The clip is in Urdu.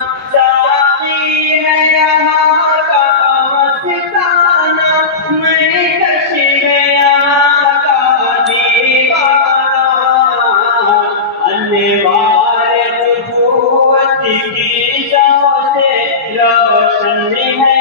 ساقی ہے یہاں کا مستانہ، میں کش ہے یہاں کا دیوانہ، انوار نبوت کی شمع سے روشن ہے